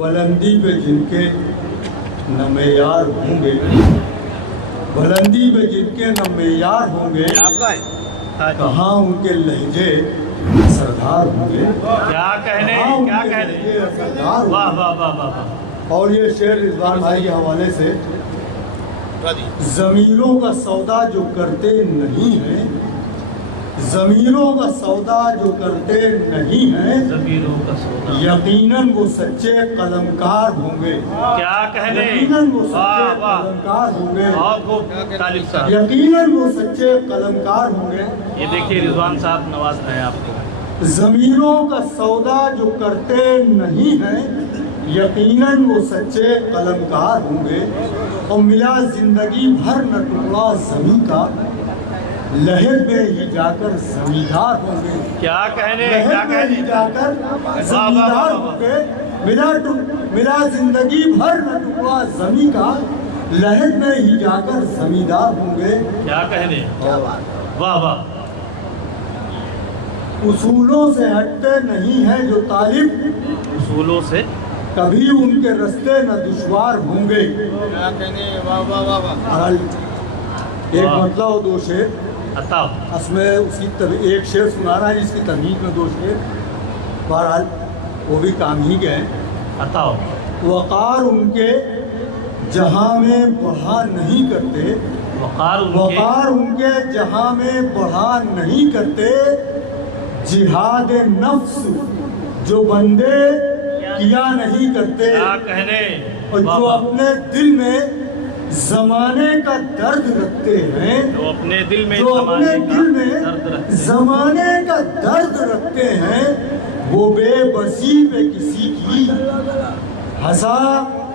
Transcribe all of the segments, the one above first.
بلندی پہ جن کے نہ معیار ہوں گے، بلندی پہ جن کے نہ معیار ہوں گے، کہاں ان کے لہجے سردار ہوں گے، کیا کہنے کیا کہنے، واہ واہ واہ واہ۔ اور یہ شعر رضوان بھائی کے حوالے سے، ضمیروں کا سودا جو کرتے نہیں ہیں، ضمیروں کا سودا جو کرتے نہیں ہیں، ضمیروں کا سودا، یقیناً وہ سچے قلمکار ہوں گے، کیا کہنے، یقیناً وہ واہ سچے واہ، قلمکار ہوں گے، بہت خوب طالب صاحب۔ یقیناً وہ سچے قلمکار ہوں گے۔ یہ دیکھیے رضوان صاحب نواز رہے ہیں آپ کو۔ ضمیروں کا سودا جو کرتے نہیں ہیں، یقیناً وہ سچے قلمکار ہوں گے، اور ملا زندگی بھر نہ ٹکڑا زمین کا، لہر میں ہی جا کر زمیندار ہوں گے، کیا کہنے کیا لہر میں ہی کہنے، جا کر زمیندار ہوں گے، ملا زندگی بھر نہ ٹکڑا زمین کا، لہر میں ہی جا کر زمیندار ہوں گے۔ کیا کہنے، واہ واہ۔ اصولوں سے ہٹتے نہیں ہیں جو طالب، اصولوں سے کبھی ان کے رستے نہ دشوار ہوں گے۔ بہرحال ایک مطلب اور دو شعر، عطا، اس میں اس کی ایک شعر سنا رہا ہے، اس کی تمہید میں دو شعر، بہرحال وہ بھی کام ہی گئے۔ عطا، وقار ان کے جہاں میں بڑھا نہیں کرتے، وقار ان کے جہاں میں بڑھا نہیں کرتے، جہاد نفس جو بندے کیا نہیں کرتے، کیا کہنے، اور جو اپنے دل میں زمانے کا درد رکھتے ہیں، جو اپنے دل میں جو اپنے دل میں درد رکھتے ہیں، زمانے کا درد رکھتے ہیں، وہ بے بسی پہ کسی کی ہنسا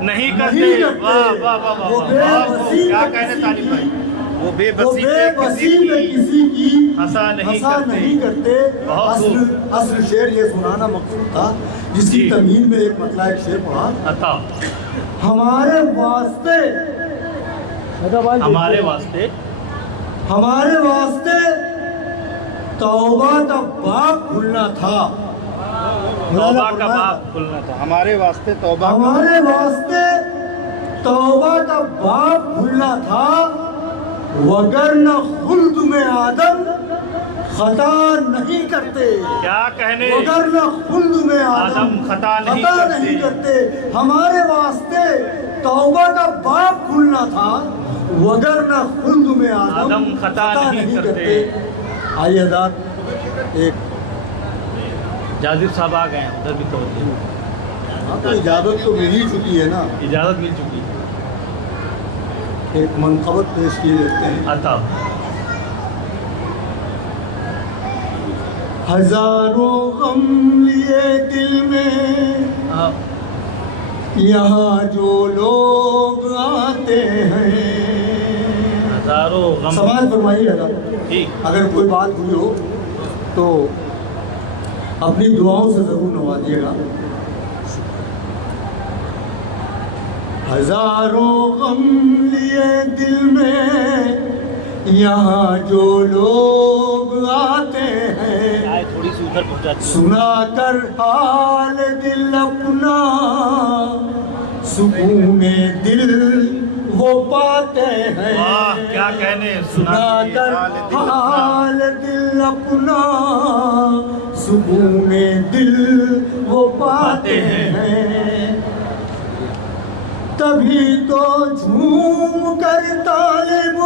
نہیں کرتے، واہ واہ واہ وہ واہ، بے بہت خوب، بسی کیا پہ کہنے کسی طالب بھائی، کی، وہ بے وہ بسی بے پہ بسی پہ کسی کسی کی ہنسا نہیں نہیں کرتے۔ بہت خوب۔ اصل شعر یہ سنانا مقصود تھا، جس کی جی۔ تمہید میں ایک مطلع ایک شعر پڑھا، عطا، ہمارے واسطے ہمارے واسطے ہمارے واسطے توبہ کا باب کھلنا تھا، توبہ کا باب کھلنا تھا، ہمارے واسطے توبہ کا، ہمارے واسطے توبہ کا باب کھلنا تھا، وگرنہ خلد میں آدم خطا نہیں کرتے، کیا کہنے، وگرنہ خلد میں آدم خطا نہیں کرتے، ہمارے واسطے توبہ کا باب کھلنا تھا، وگرنہ خلد میں آدم خطا نہیں کرتے۔ آئیے حضرات، ایک جاذب صاحب آ گئے ہیں، ادھر بھی توجہ، تو اجازت تو مل ہی چکی ہے نا، اجازت مل چکی ہے۔ ایک منقبت پیش کیے دیتے ہیں۔ عطا، ہزاروں غم لیے دل میں یہاں جو لوگ آتے ہیں، ہزاروں غم، سوال فرمائیے حضرت، ٹھیک، اگر کوئی بات ہوئی ہو تو اپنی دعاؤں سے ضرور نوازیے گا۔ ہزاروں غم لیے دل میں یہاں جو لوگ آتے ہیں، تھوڑی سی ادھر پہنچاتی ہے، سنا کر حال دل اپنا سکون دل وہ پاتے ہیں، واہ کیا کہنے، سنا کر حال دل اپنا سکون دل وہ پاتے ہیں، تبھی تو جھوم کر طالب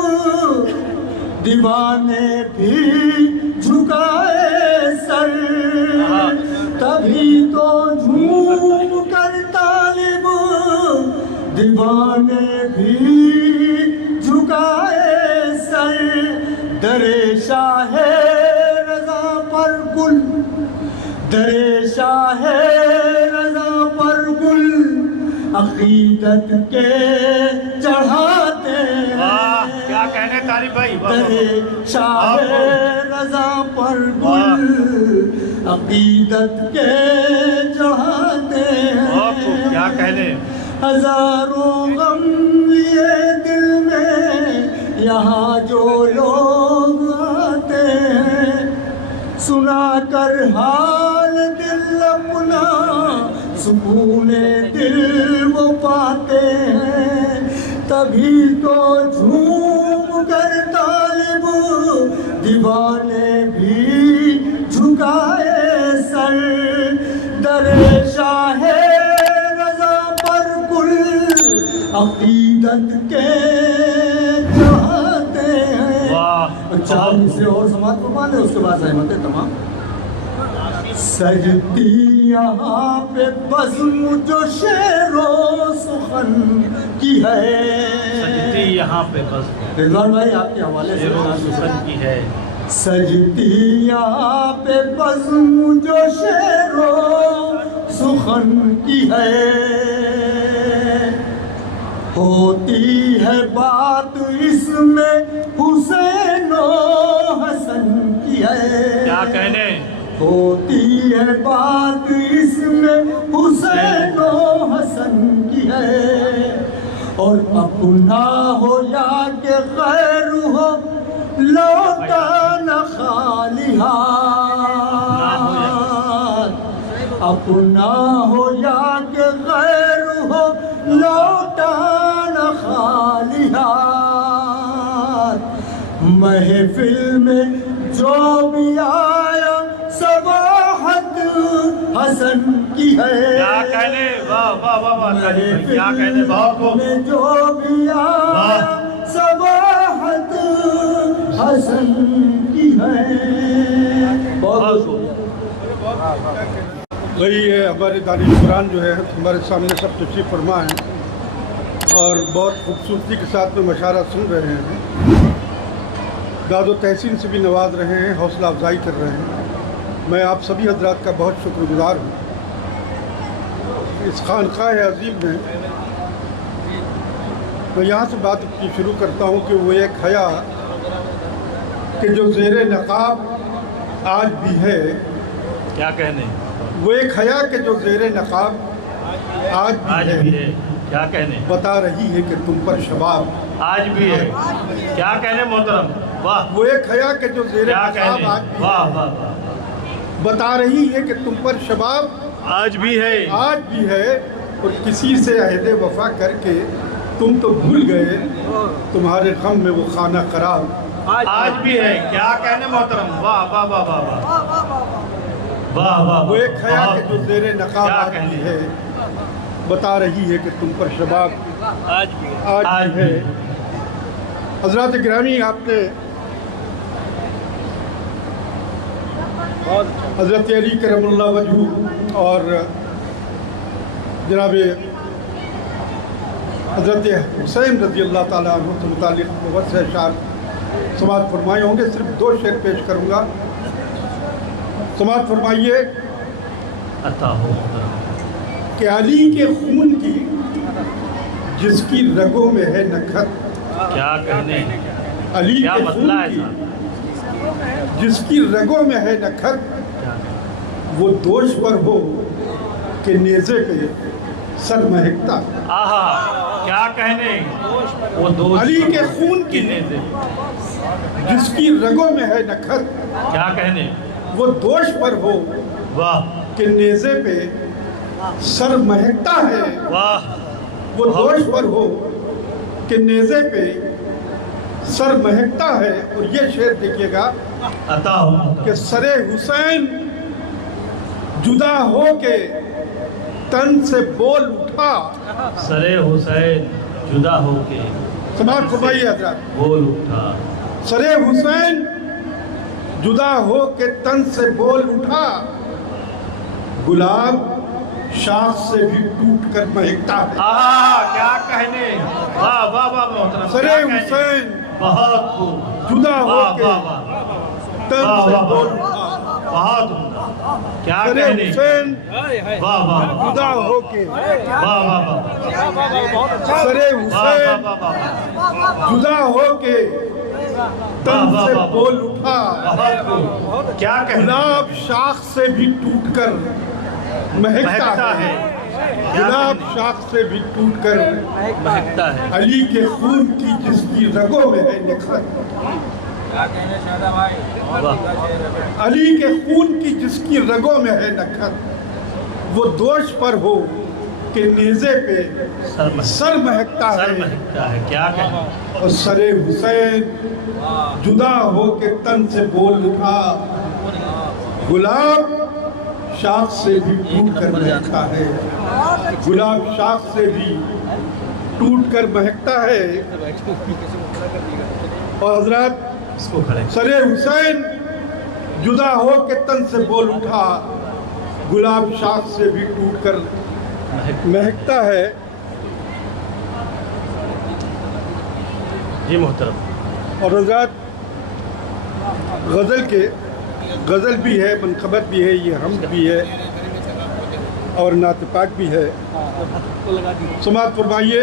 دیوانے بھی جھکائے سر، تبھی تو جھوم کر طالب دیوانے بھی جھکائے سر، در شاہ رضا پر گل، در شاہ رضا پر گل عقیدت کے چڑھاتے ہیں، واہ کیا کہنے طالب بھائی، در شاہ رضا پر گل عقیدت کے چڑھاتے ہیں، کیا کہنے، ہزاروں غم لیے دل میں یہاں جو لوگ آتے ہیں، سنا کر حال دل اپنا سکون دل وہ پاتے ہیں تبھی تو جھوم کر طالب دیوانے بھی جھکائے سر در شاہ رضا پر کل عقیدت کے چاہتے ہیں. چار مصرے اور سماعت فرما لیں, اس کے بعد زحمتیں تمام. سجتی یہاں پہ بزم جو شعر و سخن کی ہے, سجتی یہاں پہ بزم رضوان بھائی آپ کے حوالے سے شعر و سخن کی ہے. سجتی یہاں پہ بزم جو شعر و سخن کی ہے, ہوتی ہے بات اس میں حسین و حسن کی ہے. کیا کہنے, ہوتی ہے بات اس میں حسین و حسن کی ہے, اور اپنا ہو یا کہ غیر ہو لوٹا نہ خالی ہاتھ, اپنا ہو یا کہ غیر ہو لوٹا نہ خالی ہاتھ. محفل میں جو بھی آیا صباحت حسن کی ہے. کیا کہنے, واہ واہ واہ واہ, کیا کہنے بہت کو. میں جو بھی آیا صباحت حسن کی ہے. بہت بھائی یہ ہمارے دانی قرآن جو ہے ہمارے سامنے سب تشریف فرما ہیں اور بہت خوبصورتی کے ساتھ میں مشاعرہ سن رہے ہیں, داد و تحسین سے بھی نواز رہے ہیں, حوصلہ افزائی کر رہے ہیں. میں آپ سبھی حضرات کا بہت شکر گزار ہوں. اس خانقاہ عظیم میں میں یہاں سے بات کی شروع کرتا ہوں کہ وہ ایک حیا کہ جو زیر نقاب آج بھی ہے. کیا کہنے, وہ ایک حیا کہ جو زیر نقاب آج بھی ہے. کیا کہنے, بتا رہی ہے کہ تم پر شباب آج بھی ہے. کیا کہنے محترم, واہ. وہ ایک حیا کہ جو زیر کیا نقاب کہنے, آج بھی واہ ہے, واہ, بتا رہی ہے کہ تم پر شباب آج بھی ہے. آج بھی ہے. اور کسی سے عہد وفا کر کے تم تو بھول گئے, تمہارے غم میں وہ خانہ خراب آج بھی ہے. کیا کہنے محترم, واہ واہ واہ واہ واہ واہ. وہ ایک حیا کہ جو زیر نقاب آج بھی ہے, بتا رہی ہے کہ تم پر شباب آج بھی ہے. حضرات گرامی, آپ نے حضرت علی کرم اللہ وجہ اور جناب حضرت حسین رضی اللہ تعالیٰ عنہ سے متعلق بہت سے اشعار سماعت فرمائے ہوں گے. صرف 2 شعر پیش کروں گا, سماعت فرمائیے. عطا ہو کہ علی کے خون کی جس کی رگوں میں ہے نکھت. کیا کہنے, علی کیا کے مسئلہ خون ہے کی صاحب. جس کی رگوں میں ہے نکھت, وہ دوش پر ہو کہ نیزے پہ سر مہکتا. آہا, کیا کہنے, وہ دوست علی کے خون کی نیزے. جس کی رگوں میں ہے نکھت, کیا کہنے, وہ دوش پر ہو واہ کہ نیزے پہ سر مہکتا ہے. واہ, وہ دوش پر ہو کہ نیزے پہ سر مہکتا ہے. اور یہ شعر دیکھیے گا عطا ہو کہ سر حسین جدا ہو کے تن سے بول اٹھا. سر حسین جدا ہو کے سماعت فرمائیے حضرات. بول اٹھا. سر حسین جدا ہو کے تن سے بول اٹھا, گلاب شاخ سے بھی ٹوٹ کر مہکتا ہے. آہا, کیا کہنے, واہ واہ واہ محترم. سر کیا کہنے؟ حسین بہت خوب, جدا ہو واہ کے واہ واہ, تن واہ سے واہ بول واہ, اٹھا. بہت عمدہ. کیا سر کہنے, حسین واہ واہ واہ, جدا ہو کے واہ واہ واہ, سر واہ حسین واہ واہ, جدا ہو کے تن سے بول اٹھا, بہت خوب. کیا کہنے, گلاب شاخ سے بھی ٹوٹ کر مہکتا ہے. گلاب شاخ سے بھی ٹوٹ کر مہکتا ہے. علی کے خون کی جس کی رگوں میں ہے نکھت. واہ, علی کے خون کی جس کی رگوں میں ہے نکھت, وہ دوش پر ہو کہ نیزے پہ سر مہکتا سر ہے، مہکتا ہے، کیا کہیں؟ اور سر حسین جدا ہو کے تن سے بول اٹھا، گلاب شاخ سے بھی ٹوٹ کر مہکتا ہے، گلاب شاخ سے بھی ٹوٹ کر مہکتا ہے۔ اور حضرات اس کو کھڑے سر حسین جدا ہو کے تن سے بول اٹھا، گلاب شاخ سے بھی ٹوٹ کر مہکتا ہے۔ جی محترم، اور حضرات غزل بھی ہے، منقبت بھی ہے، یہ حمد بھی ہے اور نعت پاک بھی ہے۔ سماعت فرمائیے،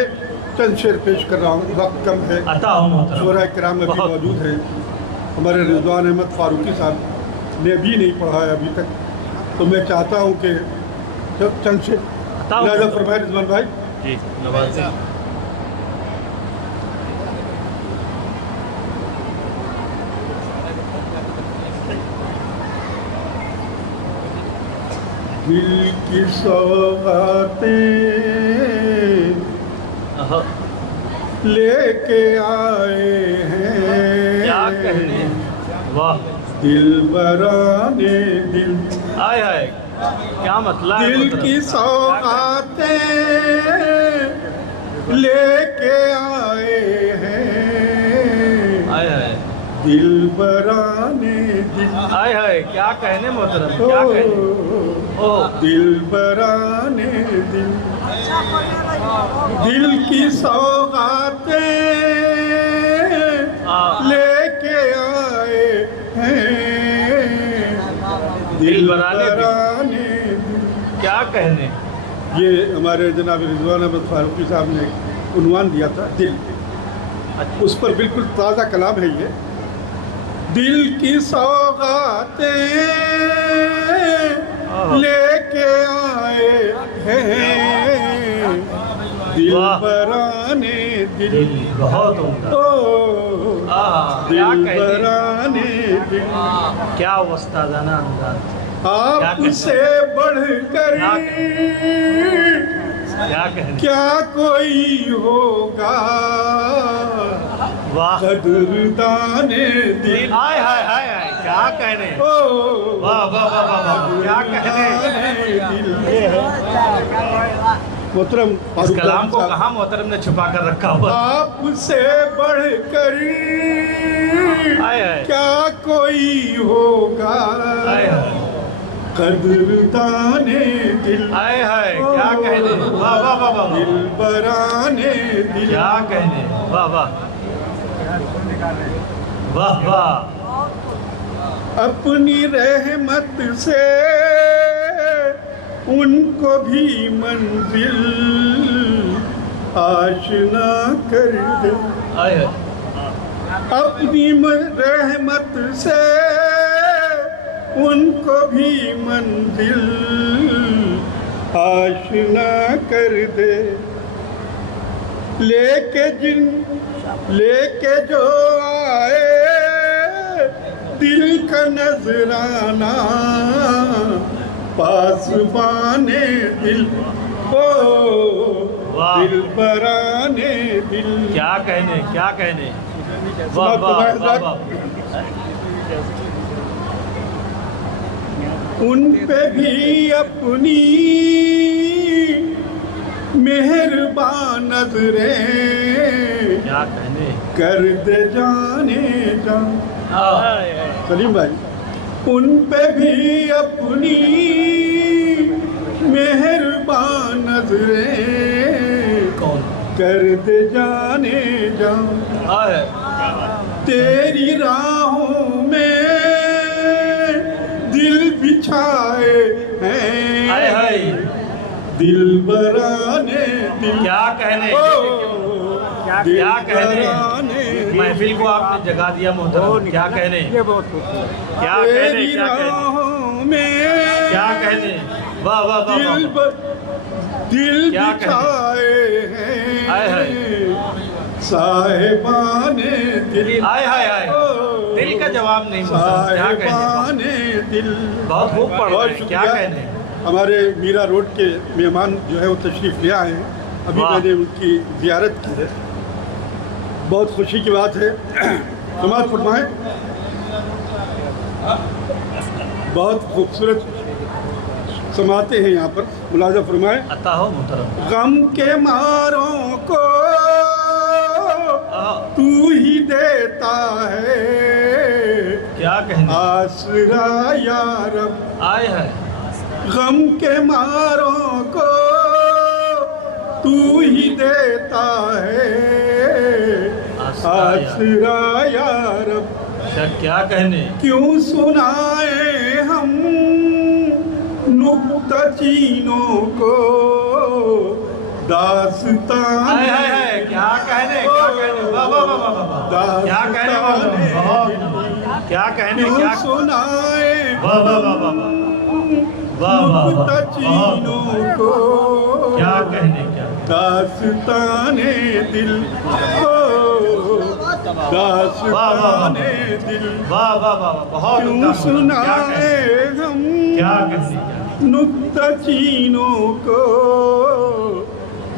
چند شعر پیش کر رہا ہوں، وقت کم ہے، عطا ہو محترم۔ شعراء کرام ابھی بہت موجود ہیں۔ ہمارے رضوان احمد فاروقی صاحب نے بھی نہیں پڑھا ہے ابھی تک، تو میں چاہتا ہوں کہ چند شعر عطا ہو لہذا محترم۔ فرمائے رضوان بھائی۔ جی نوازیں۔ دل کی سوغاتیں لے کے آئے ہیں، کیا کہنے، واہ، دل برانے دل، آئے آئے، کیا مطلب ہے دل محترم؟ کی سوغاتیں لے کے آئے ہیں، آئے آئے، دل برانے دل، آئے آئے، کیا کہنے محترم، کیا کہنے؟ اوہ، دل برانے دل، دل کی سوغاتیں لے کے آئے ہیں، دل برانے دل، برانے دل۔ کیا کہنے؟ یہ ہمارے جناب رضوان احمد فاروقی صاحب نے عنوان دیا تھا، دل، اس پر بالکل تازہ کلام ہے یہ۔ دل کی سوغاتیں لے کے آئے ہیں، دل واہ، برانے دل، دل بہت عمدہ، او کیا دل کہنے؟ برانے دل، کیا استادانہ انداز، آپ سے بڑھ کر کیا کہنے؟ کیا کوئی ہوگا واہ، قدردان دل، آئے آئے آئے آئے، کیا کہنے؟ او واہ واہ واہ واہ واہ، کیا کہنے؟ محترم اس فاروق کلام کو صاحب، کہاں محترم نے چھپا کر رکھا ہوا؟ آپ سے بڑھ کر آئے آئے، کیا کوئی ہوگا آئے آئے، قدردان دل، آئے آئے، کیا کہنے؟ واہ واہ واہ واہ، دل برانے دل، کیا کہنے؟ واہ واہ واہ واہ، اپنی رحمت سے ان کو بھی منزل آشنا کر دے، آئے آئے، اپنی رحمت سے ان کو بھی منزل آشنا کر دے، لے کے جو آئے دل کا نذرانہ، پاسبانے دل، او واہ، دل برانے دل۔ کیا کہنے، کیا کہنے؟ واہ واہ واہ واہ، ان پہ بھی اپنی مہربان نظریں کیا کہنے؟ کر دے جانے جان، سلیم بھائی، ان پہ بھی اپنی مہربان نظریں کون؟ کر دے جانے جان، آئے، تیری راہوں میں دل بچھائے ہیں، آئے آئے، دل برانے دل، کیا کہنے؟ دل کیا کہنے؟ برانے دل، محفل کو آپ نے جگا دیا محترم، کیا کہنے؟ کیا کہنے؟ تیری کیا کہنے؟ راہوں میں کیا کہنے؟ واہ واہ واہ دل واہ، دل کیا کہنے؟ بچھائے آئے ہیں، صاحبان دل، آئے آئے آئے، دل کا جواب نہیں محترم، کیا کہنے؟ صاحبان دل، بہت خوب پڑھ رہے ہیں، کیا شکریہ۔ کہنے؟ ہمارے میرا روڈ کے مہمان جو ہے وہ تشریف لے آئے ہیں. ابھی واہ. میں نے ان کی زیارت کی ہے. بہت خوشی کی بات ہے. سماعت فرمائیں. بہت خوبصورت سماعتیں ہیں یہاں پر. ملاحظہ فرمائیں. عطا ہو محترم. غم کے ماروں کو تو ہی دیتا ہے کیا کہنے. آسرا یا رب. آئے ہے. غم کے ماروں کو تو ہی دیتا ہے آسرا یا رب. کیا کہنے. کیوں سنائے ہم نکتہ چینوں کو داستان. کیا کہنے. کیا کہنے. واہ واہ واہ واہ واہ. کیا کہنے محترم. بہت. کیا کہنے. کیوں کیا سنائے واہ واہ واہ واہ واہ. واہ واہ نکتہ واہ. چینوں کو کیا کہنے. کیا داستان دل کو داستان دل. واہ واہ واہ. بہت. کیوں سنائے ہم کیا کہنے. نکتہ چینوں کو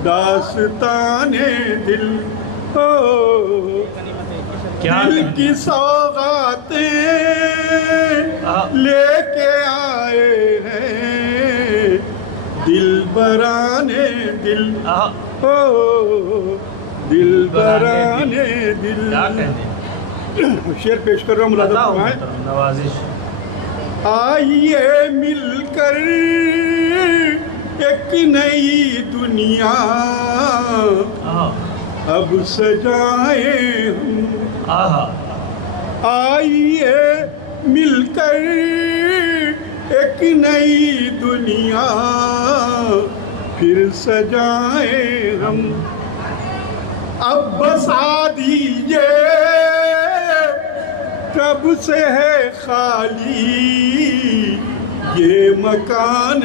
داستان دل کو. کیا دل کی سوغاتیں لے کے آئے ہیں دل برانے دل. دل برانے دل. کیا کہنے. شعر پیش کر رہا ہوں. ملاحظہ عطا ہو فرمائیں. محترم. نوازش. آئیے مل کر ایک نئی دنیا اب سجائیں ہم. آئیے مل کر ایک نئی دنیا پھر سجائیں ہم. اب بسا دیجئے کب سے ہے خالی یہ مکان.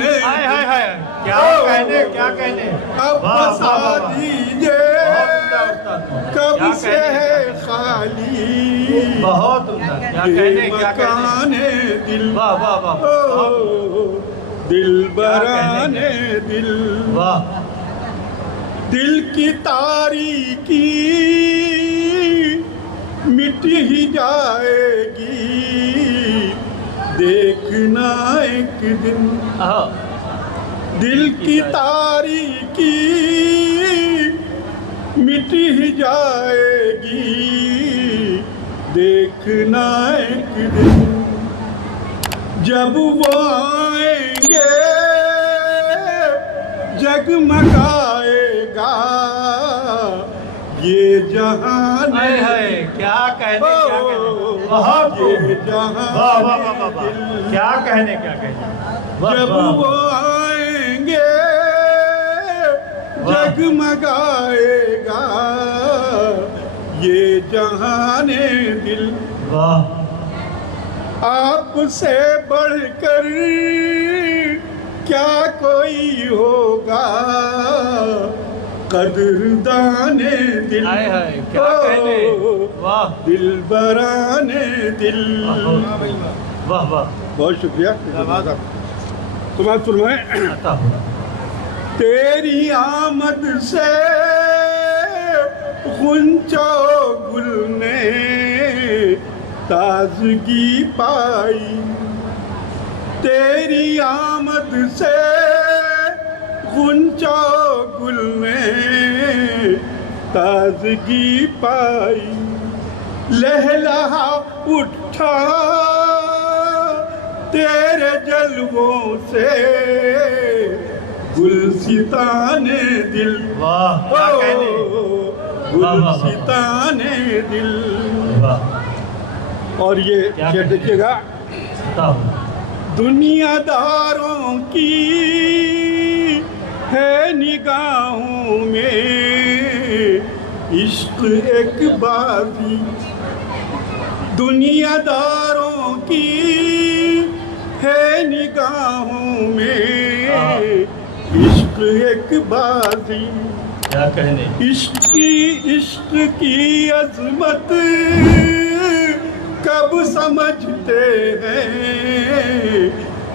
کیا کہنے. کیا کہنے. اب بسا دیجئے کب سے ہے خالی بہت عمدہ. کیا کہنے. کیا کہنے. مکان دل. واہ واہ واہ. دل برانے دل. واہ. دل کی تاریکی مٹ ہی جائے گی دیکھنا ایک دن. دل کی تاریکی مٹ ہی جائے گی دیکھنا ایک دن. جب وہ آئیں گے جگمگائے گا یہ جہان. کیا کہنے. کیا کہنے. بہت. یہ جہان. واہ واہ واہ واہ. کیا کہنے. کیا کہنے. جب وہ آئیں گے جگمگائے گا یہ جہان دل. واہ. آپ سے بڑھ کر کیا کوئی ہوگا قدردان دل. کیا کہنے. واہ. دل برانے دل. واہ واہ. بہت شکریہ. سماعت فرمائیں. عطا ہو. تیری آمد سے غنچہ گل نے تازگی پائی. تیری آمد سے غنچہ گل نے تازگی پائی. لہلہا اٹھا تیرے جلووں سے گلستان دل. واہ. کیا کہنے. گلستان دل. واہ. اور یہ شعر دیکھیے گا. عطا ہو. دنیا داروں کی ہے نگاہوں میں عشق ایک بازی. دنیا داروں کی ہے نگاہوں میں عشق ایک بازی. کیا کہنے. عشق کی عظمت کب سمجھتے ہیں